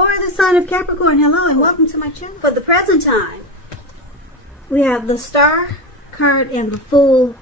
For the sign of Capricorn, hello and welcome to my channel. For the present time, we have the Star card and the Fool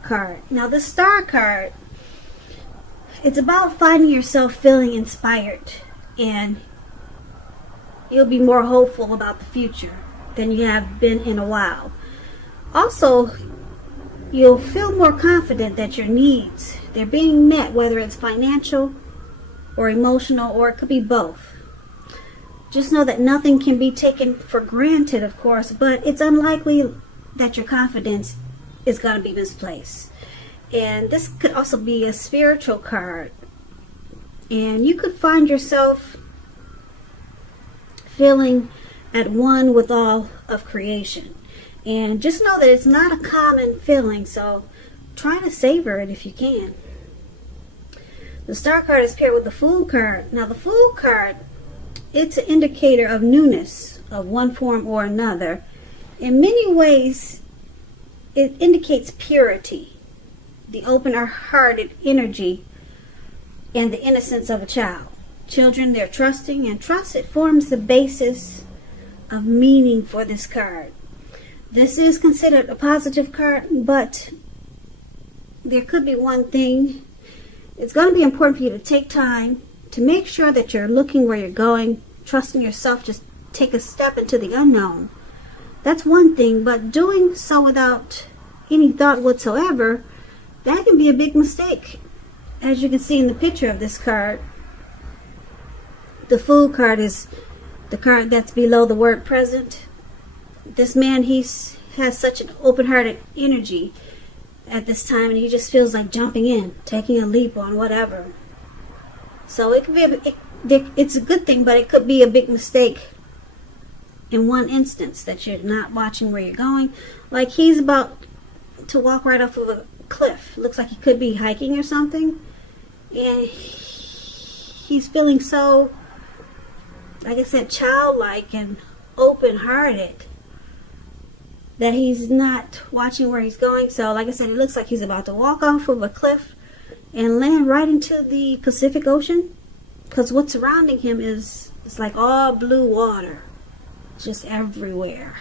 card. Now the Star card, it's about finding yourself feeling inspired, and you'll be more hopeful about the future than you have been in a while. Also, you'll feel more confident that your needs, they're being met, whether it's financial or emotional, or it could be both. Just know that nothing can be taken for granted, of course, but it's unlikely that your confidence is going to be misplaced. And this could also be a spiritual card. And you could find yourself feeling at one with all of creation. And just know that it's not a common feeling, so try to savor it if you can. The Star card is paired with the Fool card. Now the Fool card, it's an indicator of newness of one form or another. In many ways, it indicates purity, the open-hearted energy, and the innocence of a child. Children, they're trusting, and trust, it forms the basis of meaning for this card. This is considered a positive card, but there could be one thing. It's going to be important for you to take time to make sure that you're looking where you're going, trusting yourself, just take a step into the unknown. That's one thing, but doing so without any thought whatsoever, that can be a big mistake. As you can see in the picture of this card, the Fool card is the card that's below the word present. This man, has such an open-hearted energy at this time, and he just feels like jumping in, taking a leap on whatever. So it could be it's a good thing, but it could be a big mistake in one instance, that you're not watching where you're going. Like he's about to walk right off of a cliff. Looks like he could be hiking or something, and he's feeling so, like I said, childlike and open-hearted, that he's not watching where he's going. So like I said, it looks like he's about to walk off of a cliff and land right into the Pacific Ocean, because what's surrounding him is, it's like all blue water. It's just everywhere.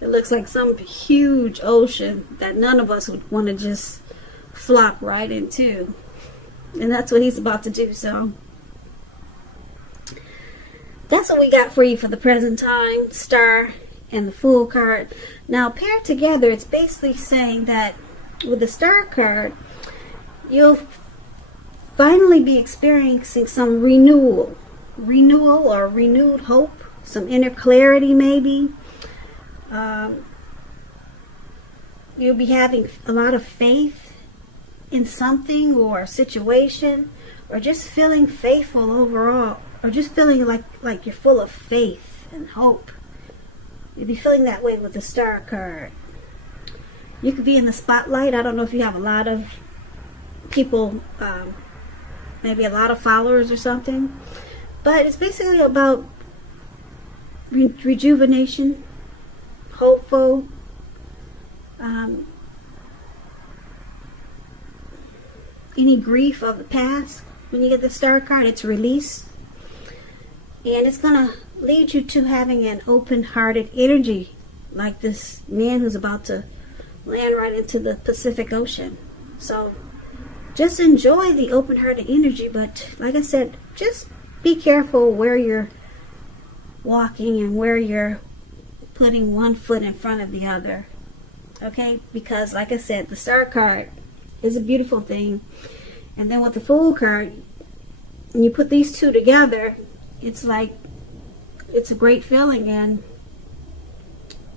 It looks like some huge ocean that none of us would want to just flop right into. And that's what he's about to do. So that's what we got for you for the present time, Star and the Fool card. Now paired together, it's basically saying that with the Star card, you'll finally be experiencing some renewal or renewed hope, some inner clarity maybe. You'll be having a lot of faith in something or a situation, or just feeling faithful overall, or just feeling like you're full of faith and hope. You'll be feeling that way with the Star card. You could be in the spotlight. I don't know if you have a lot of people, maybe a lot of followers or something, but it's basically about rejuvenation, hopeful, any grief of the past. When you get the Star card, it's release, and it's going to lead you to having an open-hearted energy, like this man who's about to land right into the Pacific Ocean. So just enjoy the open-hearted energy, but like I said, just be careful where you're walking and where you're putting one foot in front of the other. Okay? Because like I said, the Star card is a beautiful thing. And then with the Fool card, when you put these two together, it's like, it's a great feeling. And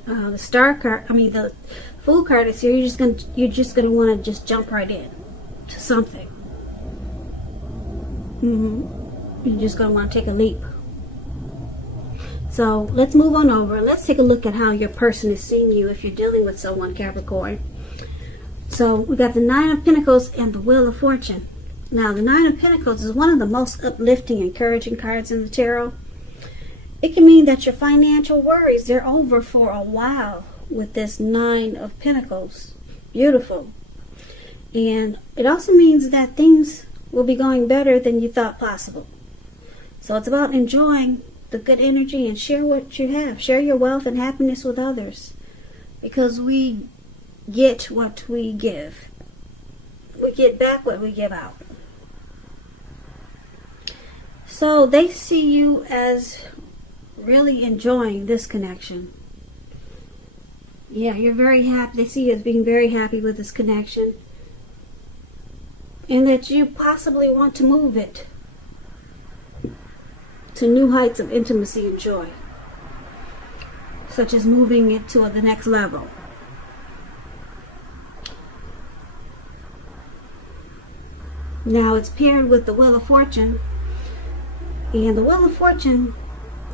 the Star card, the Fool card is here. You're just gonna want to just jump right in to something. You're just gonna want to take a leap. So let's move on over. Let's take a look at how your person is seeing you if you're dealing with someone, Capricorn. So we got the Nine of Pentacles and the Wheel of Fortune. Now the Nine of Pentacles is one of the most uplifting, encouraging cards in the tarot. It can mean that your financial worries, they're over for a while with this Nine of Pentacles. Beautiful. And it also means that things will be going better than you thought possible. So it's about enjoying the good energy and share what you have. Share your wealth and happiness with others. Because we get what we give. We get back what we give out. So they see you as really enjoying this connection. Yeah, you're very happy. They see you as being very happy with this connection. And that you possibly want to move it to new heights of intimacy and joy. Such as moving it to the next level. Now it's paired with the Wheel of Fortune. And the Wheel of Fortune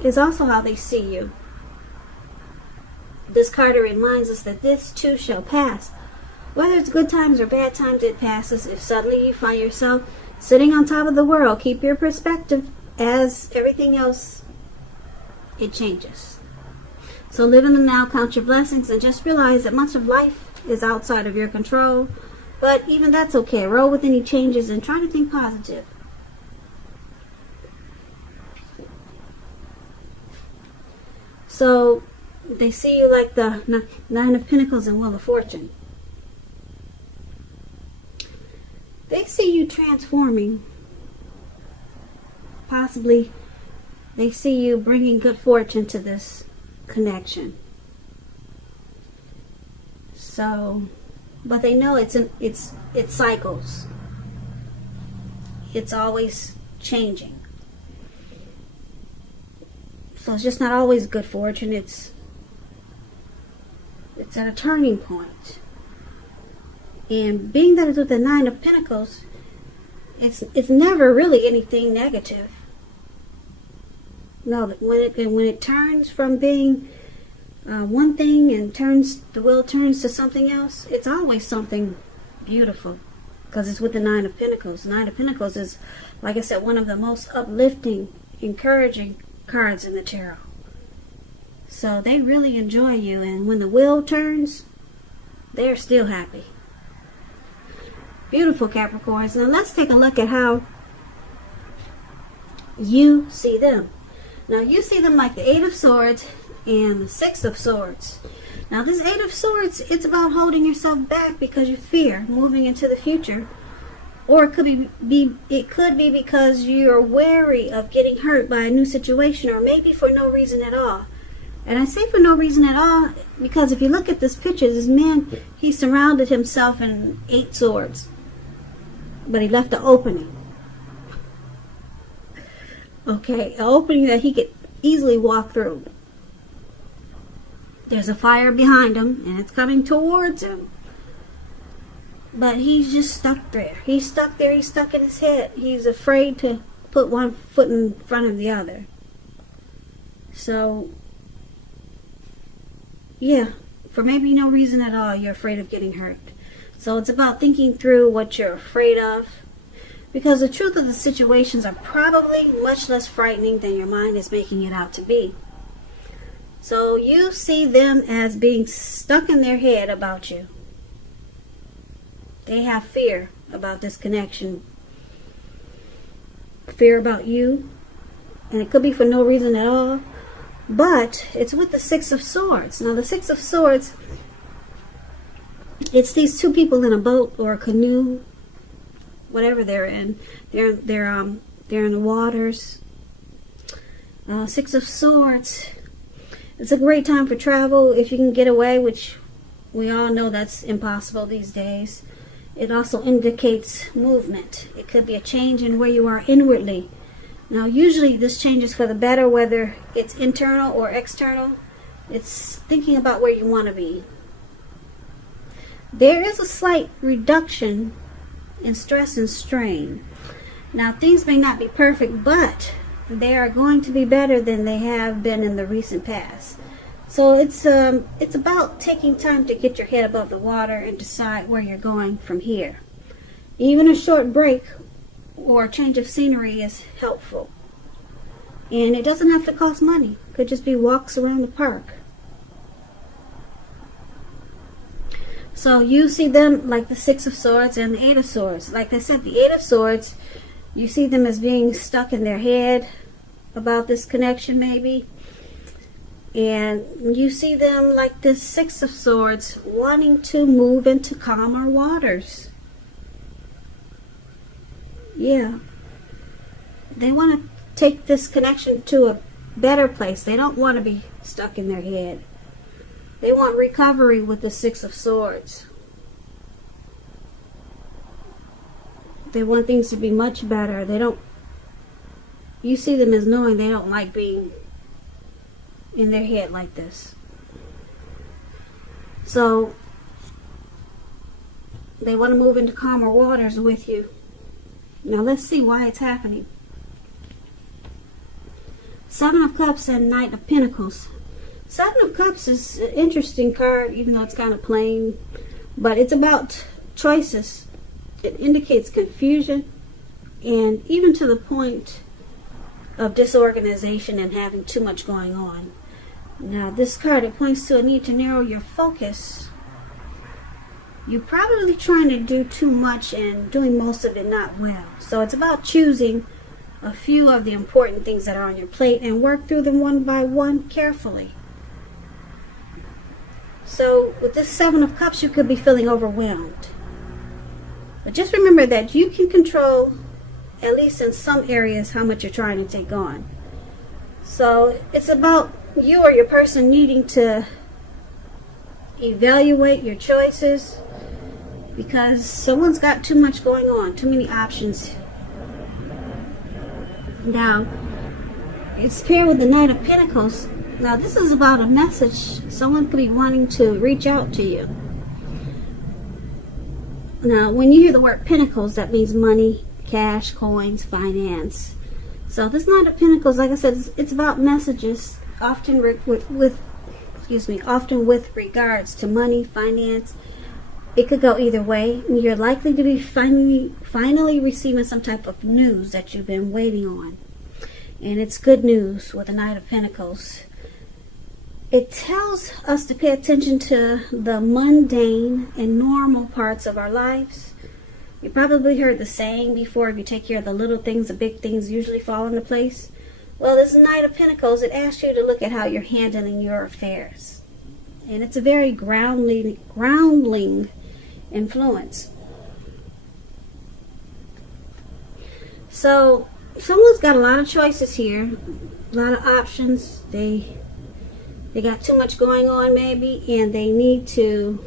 is also how they see you. This card reminds us that this too shall pass. Whether it's good times or bad times, it passes. If suddenly you find yourself sitting on top of the world, keep your perspective. As everything else, it changes. So live in the now, count your blessings, and just realize that much of life is outside of your control. But even that's okay. Roll with any changes and try to think positive. So they see you like the Nine of Pentacles and Wheel of Fortune. They see you transforming. Possibly they see you bringing good fortune to this connection. So, but they know it cycles. It's always changing. So it's just not always good fortune. It's at a turning point. And being that it's with the Nine of Pentacles, it's never really anything negative. No, when it turns from being one thing and the wheel turns to something else, it's always something beautiful, because it's with the Nine of Pentacles. The Nine of Pentacles is, like I said, one of the most uplifting, encouraging cards in the tarot. So they really enjoy you, and when the wheel turns, they're still happy. Beautiful, Capricorns. Now let's take a look at how you see them. Now you see them like the Eight of Swords and the Six of Swords. Now this Eight of Swords, it's about holding yourself back because you fear moving into the future. Or it could be because you're wary of getting hurt by a new situation, or maybe for no reason at all. And I say for no reason at all because if you look at this picture, this man, he surrounded himself in 8 swords. But he left an opening. Okay, an opening that he could easily walk through. There's a fire behind him, and it's coming towards him. But he's just stuck there. He's stuck there. He's stuck in his head. He's afraid to put one foot in front of the other. So, yeah, for maybe no reason at all, you're afraid of getting hurt. So it's about thinking through what you're afraid of. Because the truth of the situations are probably much less frightening than your mind is making it out to be. So you see them as being stuck in their head about you. They have fear about this connection. Fear about you. And it could be for no reason at all. But it's with the Six of Swords. Now the Six of Swords, it's these two people in a boat or a canoe, whatever they're in. They're in the waters. Six of Swords. It's a great time for travel if you can get away, which we all know that's impossible these days. It also indicates movement. It could be a change in where you are inwardly. Now, usually this changes for the better, whether it's internal or external. It's thinking about where you want to be. There is a slight reduction in stress and strain. Now, things may not be perfect, but they are going to be better than they have been in the recent past. So it's about taking time to get your head above the water and decide where you're going from here. Even a short break or a change of scenery is helpful. And it doesn't have to cost money. It could just be walks around the park. So you see them like the Six of Swords and the Eight of Swords. Like I said, the Eight of Swords, you see them as being stuck in their head, about this connection maybe. And you see them like this Six of Swords wanting to move into calmer waters. Yeah. They want to take this connection to a better place. They don't want to be stuck in their head. They want recovery with the Six of Swords. They want things to be much better. They don't, you see them as knowing they don't like being in their head like this. So they want to move into calmer waters with you. Now let's see why it's happening. Seven of Cups and Knight of Pentacles. Seven of Cups is an interesting card, even though it's kind of plain, but it's about choices. It indicates confusion, and even to the point of disorganization and having too much going on. Now this card, it points to a need to narrow your focus. You're probably trying to do too much and doing most of it not well. So it's about choosing a few of the important things that are on your plate and work through them one by one carefully. So with this Seven of Cups, you could be feeling overwhelmed. But just remember that you can control, at least in some areas, how much you're trying to take on. So it's about you or your person needing to evaluate your choices, because someone's got too much going on, too many options. Now, it's paired with the Knight of Pentacles. Now, this is about a message. Someone could be wanting to reach out to you. Now, when you hear the word Pentacles, that means money, cash, coins, finance. So this Knight of Pentacles, like I said, it's about messages, often often with regards to money, finance. It could go either way. You're likely to be finally receiving some type of news that you've been waiting on. And it's good news with the Knight of Pentacles. It tells us to pay attention to the mundane and normal parts of our lives. You probably heard the saying before, if you take care of the little things, the big things usually fall into place. Well, this Knight of Pentacles, it asks you to look at how you're handling your affairs. And it's a very groundling influence. So someone's got a lot of choices here, a lot of options. They got too much going on maybe, and they need to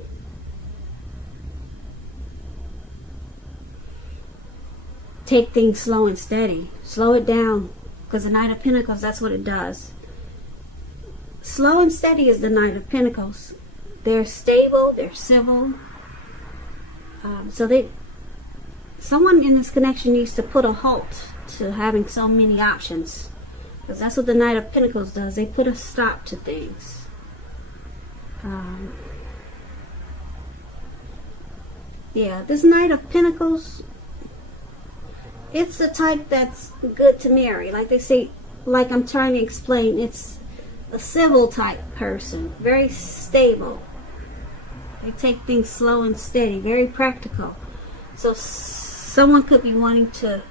take things slow and steady. Slow it down, because the Knight of Pentacles, that's what it does. Slow and steady is the Knight of Pentacles. They're stable, they're civil. Someone in this connection needs to put a halt to having so many options, because that's what the Knight of Pentacles does. They put a stop to things. Yeah, this Knight of Pentacles, it's the type that's good to marry. Like they say, like I'm trying to explain, it's a civil type person, very stable. They take things slow and steady, very practical. So someone could be wanting to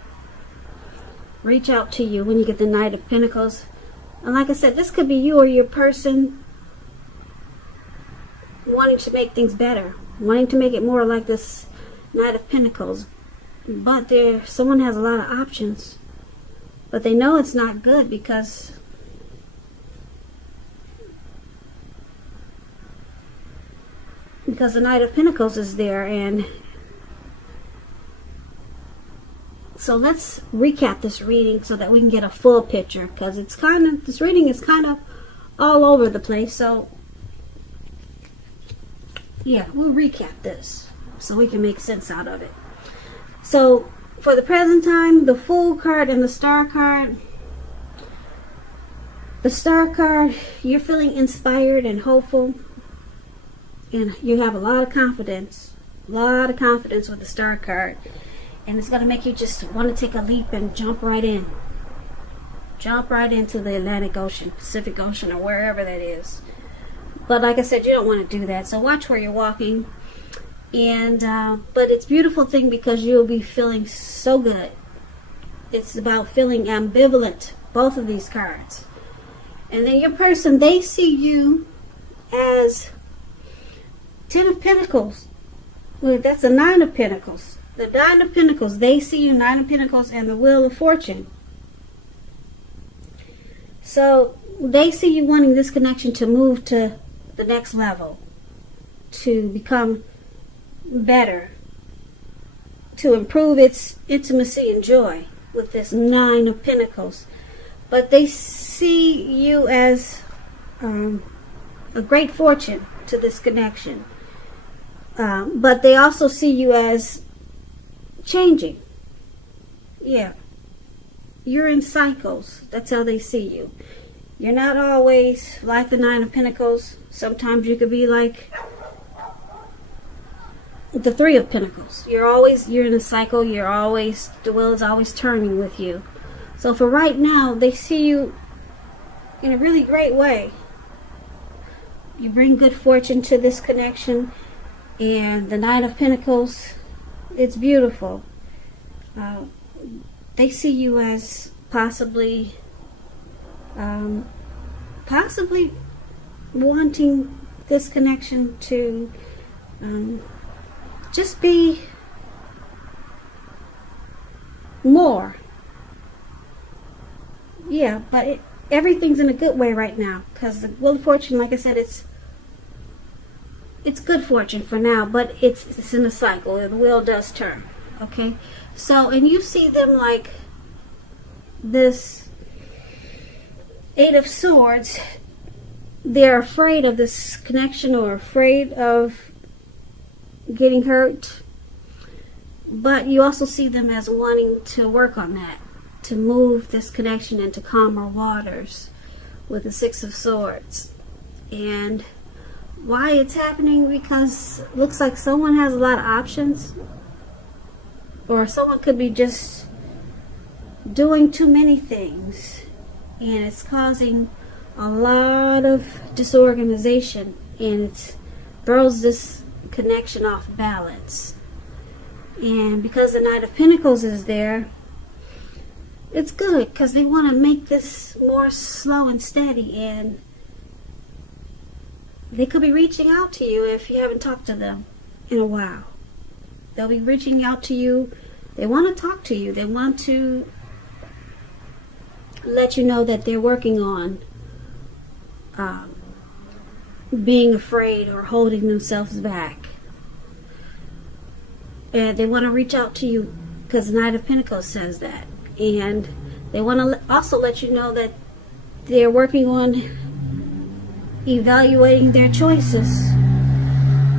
reach out to you when you get the Knight of Pentacles. And like I said, this could be you or your person wanting to make things better, wanting to make it more like this Knight of Pentacles. But someone has a lot of options, but they know it's not good because the Knight of Pentacles is there. And so let's recap this reading so that we can get a full picture, because this reading is kind of all over the place. So yeah, we'll recap this so we can make sense out of it. So for the present time, the Fool card and the Star card. The Star card, you're feeling inspired and hopeful, and you have a lot of confidence with the Star card. And it's going to make you just want to take a leap and jump right into the Atlantic Ocean, Pacific Ocean, or wherever that is. But like I said, you don't want to do that. So watch where you're walking. And but it's a beautiful thing because you'll be feeling so good. It's about feeling ambivalent both of these cards. And then your person, they see you as 10 of Pentacles. Well, that's a 9 of Pentacles. The 9 of Pentacles, they see you 9 of Pentacles and the Wheel of Fortune. So they see you wanting this connection to move to the next level, to become better, to improve its intimacy and joy with this 9 of Pentacles. But they see you as a great fortune to this connection. But they also see you as changing. Yeah. You're in cycles. That's how they see you. You're not always like the 9 of Pentacles. Sometimes you could be like the 3 of Pentacles. You're in a cycle. The wheel is always turning with you. So for right now, they see you in a really great way. You bring good fortune to this connection. And the 9 of Pentacles, it's beautiful. They see you as possibly wanting this connection to just be more. Yeah, but everything's in a good way right now, because the Wheel of Fortune, like I said, it's good fortune for now, but it's in a cycle. The wheel does turn. Okay, so, and you see them like this 8 of Swords. They're afraid of this connection or afraid of getting hurt, but you also see them as wanting to work on that, to move this connection into calmer waters with the 6 of Swords. And why it's happening? Because it looks like someone has a lot of options, or someone could be just doing too many things, and it's causing a lot of disorganization, and it throws this connection off balance. And because the Knight of Pentacles is there, it's good, because they want to make this more slow and steady, and they could be reaching out to you if you haven't talked to them in a while. They'll be reaching out to you. They want to talk to you. They want to let you know that they're working on being afraid or holding themselves back. And they want to reach out to you because the Knight of Pentacles says that. And they want to also let you know that they're working on evaluating their choices.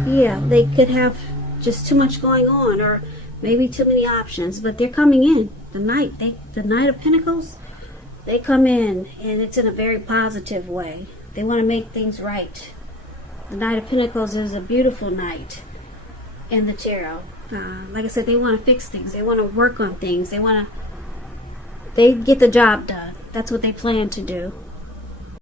Yeah, they could have just too much going on, or maybe too many options, but they're coming in. The Knight of Pentacles, they come in, and it's in a very positive way. They want to make things right. The Knight of Pentacles is a beautiful knight in the tarot. Like I said, they want to fix things. They want to work on things. They get the job done. That's what they plan to do.